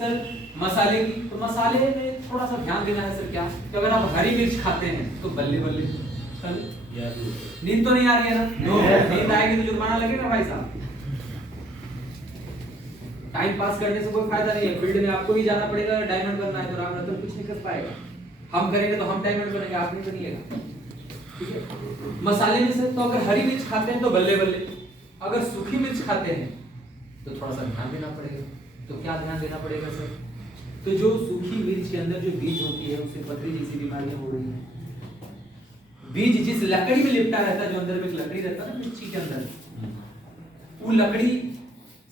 Sir मसाले की, तो मसाले में थोड़ा सा ध्यान देना है सर क्या कि अगर आप हरी मिर्च खाते हैं तो बल्ले बल्ले सर नींद तो नहीं आ रही है ना? नींद आएगी तो जुर्माना लगेगा भाई साहब। टाइम पास करने से कोई फायदा नहीं है, फील्ड में आपको ही जाना पड़ेगा। डायमंड बनना है तो राम रतन कुछ नहीं कर पाएगा। हम करेंगे तो हम डायमंड बनेंगे, आप नहीं बनिएगा। ठीक है, मसाले में से तो अगर हरी मिर्च खाते हैं तो बल्ले बल्ले, अगर सूखी मिर्च खाते हैं तो थोड़ा सा ध्यान देना पड़ेगा। तो क्या ध्यान देना पड़ेगा सर? तो जो सूखी मिर्च के अंदर जो बीज होती है उससे पथरी जैसी बीमारियां हो रही हैं। बीज जिस लकड़ी में लिपटा रहता है, जो अंदर में एक लकड़ी रहता है ना मिर्ची के अंदर, वो लकड़ी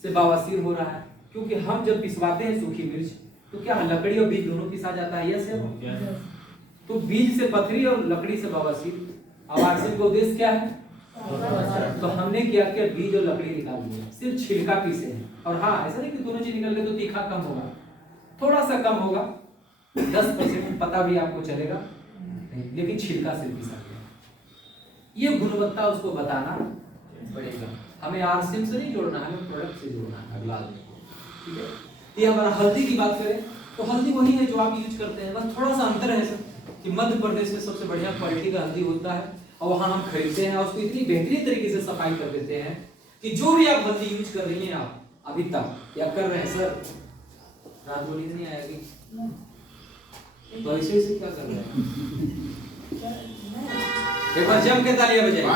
से बवासीर हो रहा है। क्योंकि हम जब पिसवाते हैं सूखी मिर्च तो क्या लकड़ी और बीज दोनों पिसा जाता है? यस है। तो बीज से पथरी और लकड़ी से बवासीर। अब आरसीएम का उद्देश्य क्या है? तो हमने क्या किया, बीज और लकड़ी निकाल दिया, सिर्फ छिलका पीसे हैं। और हाँ, ऐसा नहीं कि दोनों चीज निकल गए तो तीखा कम होगा, थोड़ा सा कम होगा, 10% पता भी आपको चलेगा, लेकिन छिलका से पीसा गया। ये गुणवत्ता उसको बताना पड़ेगा। हमें आरसीएम से नहीं जोड़ना, हमें प्रोडक्ट से जोड़ना है। अगला ठीक है, ये हमारा हल्दी की बात करें तो हल्दी वही है जो आप यूज करते हैं, बस थोड़ा सा अंतर है सर कि मध्य प्रदेश में सबसे बढ़िया क्वालिटी का हल्दी होता है और वहां हम खरीदते हैं और उसको इतनी बेहतरीन तरीके से सफाई कर देते हैं कि जो भी आप हल्दी यूज कर रही हैं आप अभी तक या कर रहे हैं सर, रात को नींद नहीं आएगी तो ऐसे क्या कर रहे हैं? एक बार जम के तालियां बजाइए।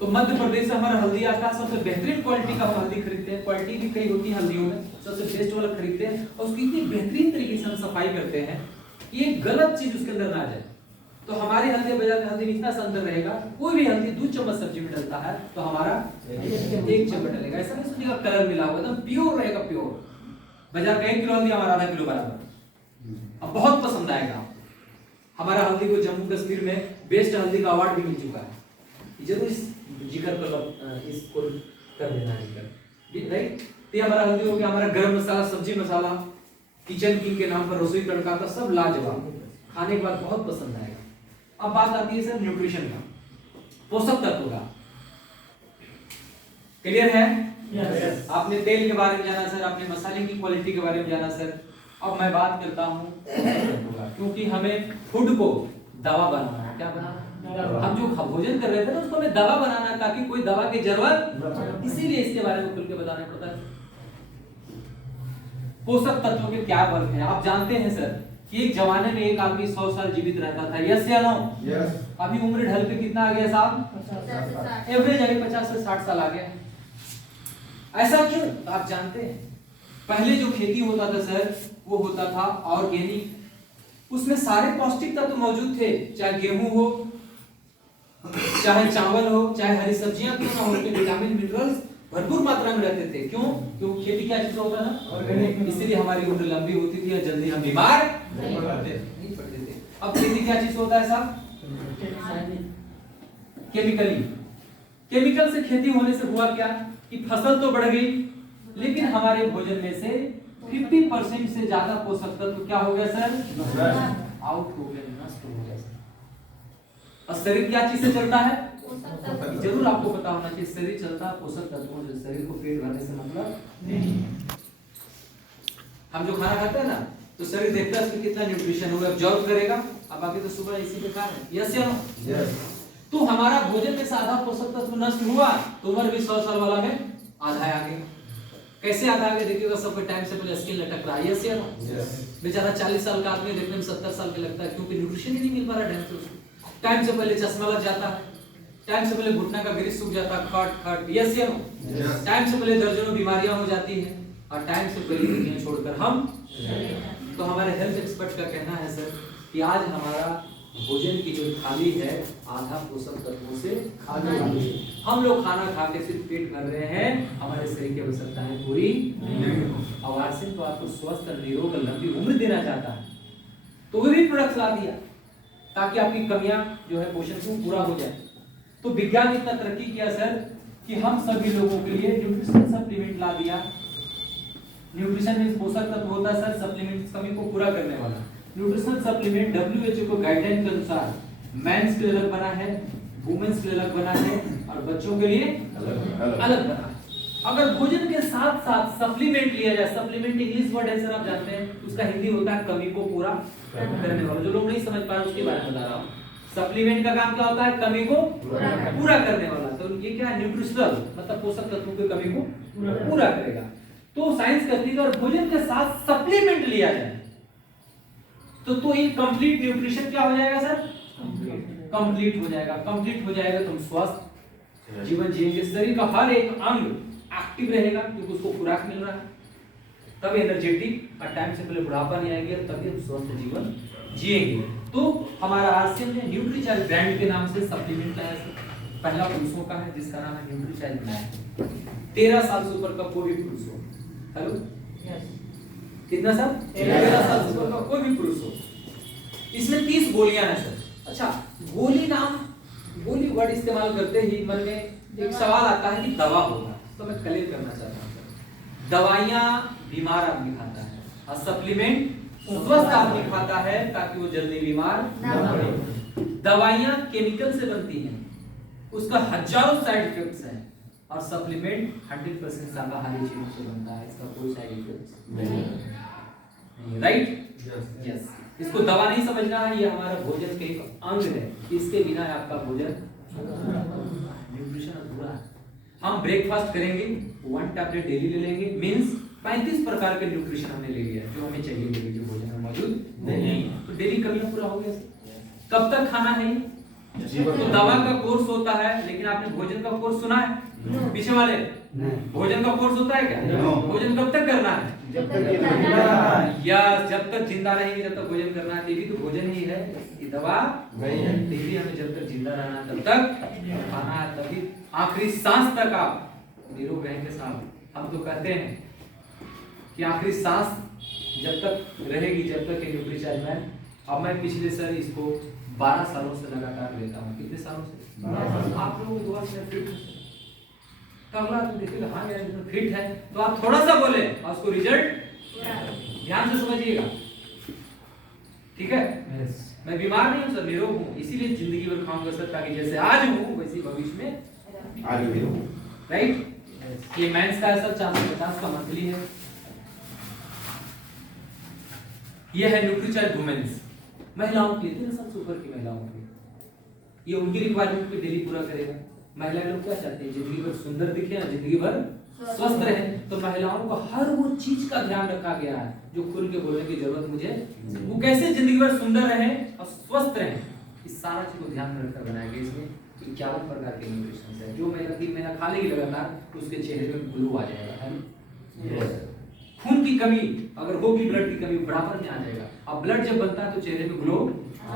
तो मध्य प्रदेश से हमारा हल्दी आता है, सबसे बेहतरीन क्वालिटी का हम हल्दी खरीदते हैं। क्वालिटी भी कई होती है हल्दियों में, सबसे बेस्ट वाला खरीदते हैं और उसकी इतनी बेहतरीन तरीके से हम सफाई करते हैं कि एक गलत चीज उसके अंदर ना आ जाए। तो हमारी हल्दी बाजार में हल्दी में इतना सा अंतर रहेगा, कोई भी हल्दी 2 चम्मच सब्जी में डलता है तो हमारा 1 चम्मच डलेगा। ऐसा नहीं सोचिएगा कलर मिला हुआ, एकदम प्योर रहेगा, प्योर। बाजार का 1 किलो हल्दी हमारा आधा किलो बराबर। अब बहुत पसंद आएगा। हमारा हल्दी को जम्मू कश्मीर में बेस्ट हल्दी का अवार्ड भी मिल चुका है। जरूर इस जिक्र पर इसको कर देना है, राइट? तो हमारा हल्दी हो गया, हमारा गरम मसाला, सब्जी मसाला, किचन किंग के नाम पर रसोई तड़का था, सब लाजवाब, खाने के बाद बहुत पसंद आएगा। अब बात आती है सर न्यूट्रिशन का, पोषक तत्व का। क्लियर है? yes. आपने तेल के बारे में जाना सर, आपने मसाले की क्वालिटी के बारे में जाना सर। अब मैं बात करता हूँ क्योंकि हमें फूड को दवा बनाना है। क्या बनाना? हम जो भोजन कर रहे थे ना उसको हमें दवा बनाना है ताकि कोई दवा की जरूरत, इसीलिए इसके बारे में खुल के बताना पड़ता है। पोषक तत्वों के क्या वर्ग हैं आप जानते हैं सर कि एक जमाने में एक आदमी 100 साल जीवित रहता था, यस या नो? यस। अभी उम्र ढल के कितना आ गया साहब? एवरेज अभी 50 से 60 साल आ गया। ऐसा क्यों? तो आप जानते हैं पहले जो खेती होता था सर वो होता था ऑर्गेनिक, उसमें सारे पौष्टिक तत्व मौजूद थे, चाहे गेहूं हो, चाहे चावल हो, चाहे हरी सब्जियां क्यों ना हो, उसमें विटामिन मिनरल्स भरपूर मात्रा में रहते थे। क्यों? क्योंकि खेती क्या चीज होता था? ऑर्गेनिक। इसलिए हमारी उम्र लंबी होती थी और जल्दी हम बीमार नहीं पड़ते थे। अब खेती क्या चीज होता है साहब? केमिकली। केमिकल से खेती होने से हुआ क्या कि फसल तो बढ़ गई लेकिन हमारे भोजन में से 50% से ज्यादा पोषक तत्व क्या हो गया सर? आउट हो गए, नष्ट हो गए। और शरीर क्या चीज से चलता है? जरूर आपको पता होना चाहिए, शरीर चलता है पोषक तत्वों से। शरीर को पेट भरने से मतलब नहीं। हम जो खाना खाते हैं ना तो शरीर देखता है इसमें कितना न्यूट्रिशन होगा, ऑब्जर्व करेगा। अब बाकी तो सुबह इसी के कारण, यस या नो? यस। तो हमारा भोजन में से आधा पोषक तत्व नष्ट हुआ तो उम्र भी 100 साल वाला में आधा आ गया। कैसे आधा आगे देखिएगा, सबके टाइम से पहले स्किन लटक रहा है, यस या नो? यस। बेचारा 40 साल का आदमी देखने में 70 साल का लगता है क्योंकि न्यूट्रिशन ही नहीं मिल पा रहा ढंग से उसको। टाइम से पहले चश्मा लग जाता है, टाइम से पहले घुटना का गिरिश सूख जाता है, खट खट, यस या नो? यस। टाइम से पहले दर्जनों बीमारियां हो जाती हैं और टाइम से पहले दुनिया छोड़कर हम। तो हमारे हेल्थ एक्सपर्ट का कहना है सर कि आज हमारा भोजन की जो थाली है आधा पोषक तत्वों से खाली है। हम लोग खाना खा के सिर्फ पेट भर रहे हैं, हमारे शरीर की आवश्यकताएं पूरी नहीं। और आरसीएम तो आपको स्वस्थ और निरोग लंबी उम्र देना चाहता है, तो वो भी प्रोडक्ट ला दिया ताकि आपकी कमियां जो है पोषण को पूरा हो जाए। तो विज्ञान इतना तरक्की किया सर कि हम सभी लोगों के लिए न्यूट्रिशन सप्लीमेंट ला दिया। न्यूट्रिशन में पोषक तत्व होता है सर सप्लीमेंट कमी को पूरा करने वाला। न्यूट्रिशनल सप्लीमेंट WHO को गाइडलाइन के अनुसार मेंस के लिए अलग बना है, वुमेन्स के लिए अलग बना है, और बच्चों के लिए अलग बना है। अगर भोजन के साथ साथ सप्लीमेंट लिया जाए, सप्लीमेंट इंग्लिश वर्ड है सर, आप जानते हैं, उसका हिंदी होता है कमी को पूरा करने वाला। जो लोग नहीं समझ पा रहे उसके बारे में बता रहा हूँ। सप्लीमेंट का काम क्या होता है? कमी को पूरा करने वाला। तो ये क्या है? न्यूट्रिशनल, मतलब पोषक तत्वों की कमी को पूरा करेगा। तो साइंस कहती है अगर भोजन के साथ सप्लीमेंट लिया जाए तो ये कंप्लीट न्यूट्रिशन क्या हो जाएगा सर? कंप्लीट हो जाएगा। कंप्लीट हो जाएगा तो हम स्वस्थ जीवन जिएंगे। शरीर का हर एक अंग एक्टिव रहेगा क्योंकि उसको खुराक मिल रहा है, तब एनर्जेटिक और टाइम से पहले बुढ़ापा नहीं आएंगे, तभी हम स्वस्थ जीवन जिएंगे। तो हमारा आरसीएम ने न्यूट्रीचार्ज ब्रांड के नाम से सप्लीमेंट लाया है। पहला पुरुषों का है जिसका नाम है न्यूट्रीचार्ज ब्रांड। 13 साल से ऊपर का कोई भी पुरुष हो, हेलो कितना सर? 13 साल से ऊपर का कोई भी पुरुष हो। इसमें 30 गोलियां हैं सर। अच्छा, गोली वर्ड इस्तेमाल करते ही मन में एक सवाल आता है कि दवा होगा, तो मैं क्लियर करना चाहता हूँ सर, दवाइयाँ बीमार आदमी खाता है और सप्लीमेंट स्वस्थ आदमी खाता है ताकि वो जल्दी बीमार ना पड़े। दवाइयाँ केमिकल से बनती हैं, उसका हजारों साइड इफेक्ट्स हैं, और सप्लीमेंट 100% शाकाहारी चीजों से बनता है, इसका कोई साइड इफेक्ट नहीं। राइट? यस। इसको दवा नहीं समझना है, ये हमारा भोजन के एक अंग है, इसके बिना आपका भोजन न्यूट्रिशन अधूरा है। हम ब्रेकफास्ट करेंगे, 1 टैबलेट डेली ले लेंगे, मींस 35 प्रकार के न्यूट्रिशन हमने ले लिया जो हमें चाहिए डेली के भोजन में मौजूद नहीं है, तो डेली कमियां पूरा हो गया। कब तक खाना है? तो दवा का कोर्स होता है, लेकिन आपने भोजन का कोर्स सुना है? पीछे वाले भोजन का कोर्स होता है क्या? भोजन कब तक करना है? जब तक जिंदा रहेंगे जब तक भोजन करना है। ये भी तो भोजन ही है, ये दवा नहीं है। भी हमें जब तक जिंदा रहना तब तक खाना है, तभी आखिरी सांस तक आप निरोग रहेंगे साहब। हम तो कहते हैं कि आखिरी सांस जब तक रहेगी, जब तक ये न्यूट्रीचार्ज में। अब मैं पिछले सर इसको 12 सालों से लगातार लेता हूँ। कितने सालों से? आप लोगों को दुआ से फिट है, अगला देखिएगा हाँ यार फिट है, तो आप थोड़ा सा बोले और उसको रिजल्ट ध्यान से समझिएगा, ठीक है? मैं बीमार नहीं हूँ सर, निरोग हूँ, इसीलिए जिंदगी भर खाऊंगा सर, ताकि जैसे आज हूँ वैसे भविष्य में आगे भी रहूं। राइट? ये मेंस का सर 450 का मंथली है। ये है न्यूट्रीचार्ज वुमेन्स, महिलाओं के 13 साल से ऊपर की महिलाओं के, ये उनकी रिक्वायरमेंट को डेली पूरा करेगा। महिलाएं लोग क्या चाहती हैं? जिंदगी भर सुंदर दिखे और जिंदगी भर स्वस्थ रहे। तो महिलाओं को हर वो चीज का ध्यान रखा गया है जो खुल के बोलने की जरूरत मुझे, वो कैसे जिंदगी भर सुंदर रहे और स्वस्थ रहे, इस सारा चीज को ध्यान में रखकर बनाया गया। इसमें 51 प्रकार के न्यूट्रिशन है, जो महिला 3 महीना खा लेगी लगातार उसके चेहरे में ग्लो आ जाएगा। खून की कमी अगर होगी, ब्लड की कमी, बुढ़ापन में आ जाएगा। अब ब्लड जब बनता है तो चेहरे में ग्लो आ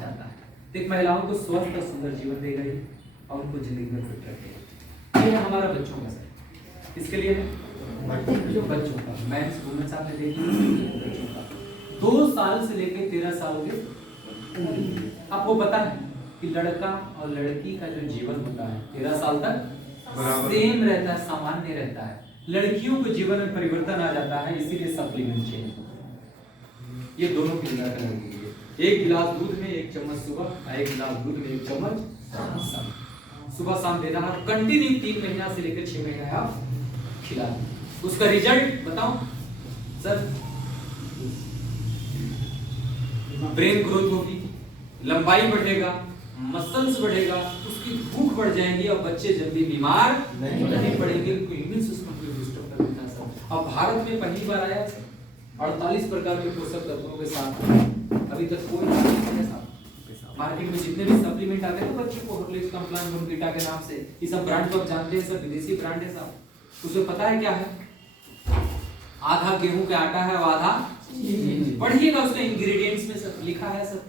जाता है। तो एक महिलाओं को स्वस्थ और सुंदर जीवन देगा और उनको जिंदगी में फिट रखेगा। ये है हमारा बच्चों का सर, किसके लिए है? जो बच्चों का, मेंस वुमेन्स आपने देखी बच्चों का 2 साल से लेकर 13 साल के। आपको पता है कि लड़का और लड़की का जो जीवन होता है 13 साल तक सेम रहता है, सामान्य रहता है। लड़कियों के जीवन में परिवर्तन आ जाता है, इसीलिए सप्लीमेंट चाहिए। ये दोनों की मिला कर लगेगी, 1 गिलास दूध में 1 चम्मच सुबह, 1 गिलास दूध में 1 चम्मच सुबह शाम देना है। कंटिन्यू 3 महीना से लेकर 6 महीना आप खिला। उसका रिजल्ट बताओ सर, ब्रेन ग्रोथ होगी, लंबाई बढ़ेगा, मसल्स बढ़ेगा, उसकी भूख बढ़ जाएगी और बच्चे जल्दी बीमार नहीं पड़ेंगे। इम्यून सिस्टम को बूस्टअप कर देता है। अब भारत में पहली बार आया 48 प्रकार के पोषक तत्वों के साथ, अभी तक कोई नहीं है साहब। मार्केट में जितने भी सप्लीमेंट आते हैं तो बच्चों को हॉर्लिक्स, कॉम्प्लान, बोनविटा के नाम से, ये सब ब्रांड तो आप जानते हैं, सब विदेशी ब्रांड है साहब। उसे पता है क्या है? आधा गेहूं का आटा है और आधा, पढ़िएगा उसके इंग्रेडिएंट्स में सब लिखा है सर।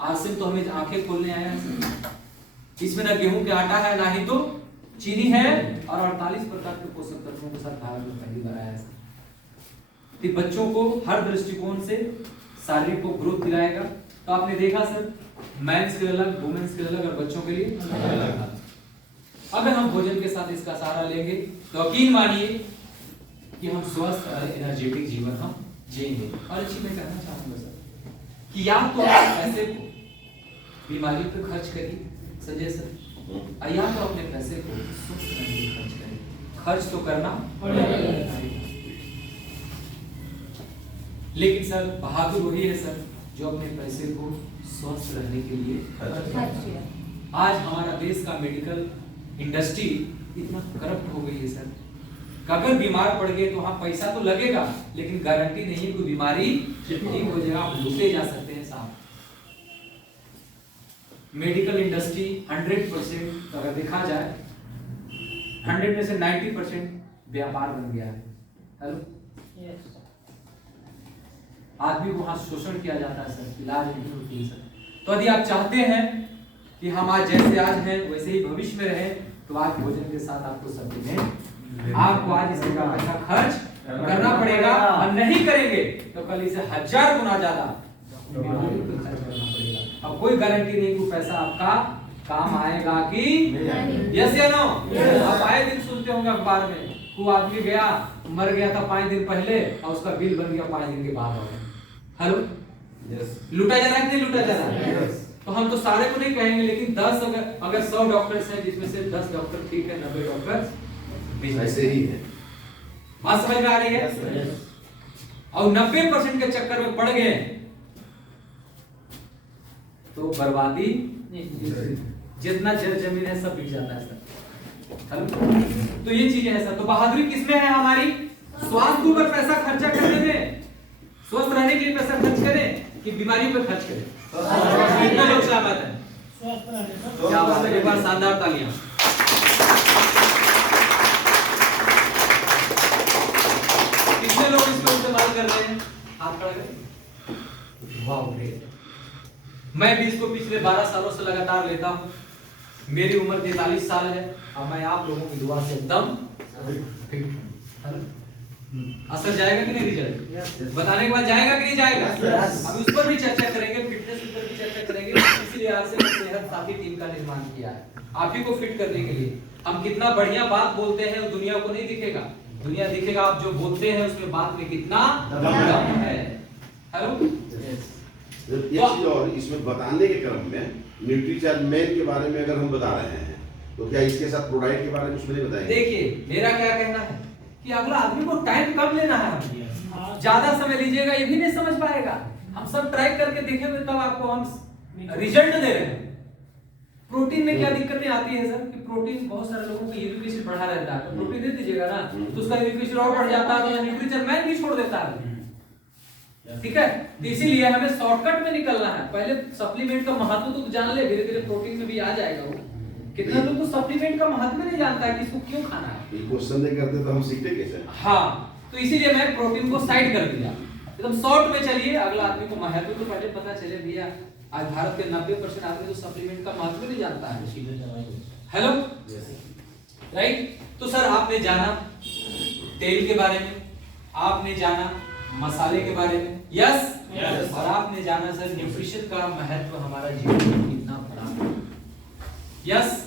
आरसीएम तो हमें आंखें खोलने आया है सर। इसमें ना गेहूं का आटा है, ना ही तो चीनी है, और 48 प्रकार के पोषक तत्वों के साथ भारत में पहली बार आया है सर। तो बच्चों को हर दृष्टिकोण से शारीरिक को ग्रोथ दिलाएगा। तो आपने देखा सर, मेंस के अलग, वुमेन्स के अलग और बच्चों के लिए अलग। अगर हम भोजन के साथ इसका सहारा लेंगे तो यकीन मानिए कि हम स्वस्थ और एनर्जेटिक जीवन हम जिएंगे। और अच्छी मैं कहना चाहूंगा सर कि या तो आप पैसे को बीमारी पे खर्च करिए संजय सर, और या तो अपने पैसे को स्वस्थ रहने के लिए खर्च करें, खर्च तो करना पड़ेगा। लेकिन सर बहादुर वही है सर जो अपने पैसे को स्वस्थ रहने के लिए खर्च करे। आज हमारा देश का मेडिकल इंडस्ट्री इतना करप्ट हो गई है सर, अगर बीमार पड़ गए तो हाँ पैसा तो लगेगा, लेकिन गारंटी नहीं है कोई बीमारी ठीक हो जाएगा, आप लूटे जा सकते हैं साहब। मेडिकल इंडस्ट्री 100% अगर देखा जाए 100 में से 90% व्यापार बन गया है। हेलो, आदमी को वहां शोषण किया जाता है सर, इलाज नहीं होती है सर। तो यदि आप चाहते हैं कि हम आज जैसे आज हैं वैसे ही भविष्य में रहे, तो आज भोजन के साथ आपको सप्लीमेंट, आपको आज इसका पैसा खर्च करना पड़ेगा, और नहीं करेंगे तो कल इसे 1000 गुना ज्यादा बीमारी पे खर्च करना पड़ेगा। अब कोई गारंटी नहीं कि पैसा आपका काम आएगा कि यस या नो। आप आए दिन सुनते होंगे अखबार में, वो आदमी गया मर गया था 5 दिन पहले और उसका बिल बन गया 5 दिन के बाद। हेलो, लूटा जा रहा है कि नहीं लूटा जा रहा है? तो हम तो सारे को नहीं कहेंगे, लेकिन 10 अगर 100 डॉक्टर्स हैं जिसमें से 10 डॉक्टर ठीक है, 90 डॉक्टर वैसे ही है। बात समझ में आ रही है? और 90% के चक्कर में पड़ गए तो बर्बादी, जितना जमीन है सब बिक जाता है सर। हेलो, तो ये चीजें हैं सर। तो बहादुरी किसमें है हमारी? स्वास्थ्य के ऊपर पैसा खर्चा करने में, स्वस्थ रहने के लिए पैसा खर्च करें कि बीमारियों पे खर्च करें? कितने लोग सहमत हैं? क्या बात है, एक बार शानदार तालियां। कितने लोग इसको इस्तेमाल कर रहे हैं? हाथ खड़ा करें। वाह ग्रेट। मैं भी इसको पिछले 12 सालों से लगातार लेता हूं। मेरी उम्र 43 साल है और मैं आप लोगों की दुआ से एकदम फिट हूं। असर जाएगा कि नहीं रिजल्ट? बताने के बाद जाएगा कि नहीं जाएगा? अब उस पर भी चर्चा करेंगे, फिटनेस पर भी चर्चा करेंगे। इसीलिए आज से सेहत साथी टीम का निर्माण किया है आप ही को फिट करने के लिए। हम कितना बढ़िया बात बोलते हैं वो दुनिया को नहीं दिखेगा, दुनिया दिखेगा आप जो बोलते हैं उसमें बात में कितना दम है। हेलो, एक चीज और इसमें बताने के क्रम में न्यूट्रीचार्ज मेन के बारे में अगर हम बता रहे हैं तो क्या इसके साथ प्रोडाइट के बारे में उसमें नहीं बताएंगे? देखिए मेरा क्या कहना है कि अगला आदमी को टाइम कम लेना है, ज्यादा समय लीजिएगा ये भी नहीं समझ पाएगा। हम सब ट्राई करके देखेंगे तब आपको हम रिजल्ट दे रहे हैं। प्रोटीन में क्या दिक्कतें आती है सर कि प्रोटीन बहुत सारे लोगों का यूरिक एसिड बढ़ा रहता है, तो प्रोटीन दे दीजिएगा ना तो उसका यूरिक एसिड और बढ़ जाता है, तो न्यूट्रीचर मैन भी छोड़ देता है। ठीक है, तो इसीलिए हमें शॉर्टकट में निकलना है। पहले सप्लीमेंट का महत्व तो जान ले, धीरे धीरे प्रोटीन में भी आ जाएगा वो। कितना लोग तो सप्लीमेंट का महत्व नहीं जानता है कि इसको क्यों खाना है। ये क्वेश्चन नहीं करते तो हम सीखते कैसे? हाँ, तो इसीलिए मैं प्रोटीन को साइड कर दिया। एकदम शॉर्ट में चलिए, अगला आदमी को महत्व तो पहले पता चले भैया। आज भारत के 90% आदमी तो सप्लीमेंट का महत्व नहीं जानता है। Hello, right. तो सर आपने जाना तेल के बारे में, आपने जाना मसाले के बारे में, यस, और आपने जाना सर न्यूट्रिशन का महत्व हमारा जीवन में कितना बड़ा है, यस।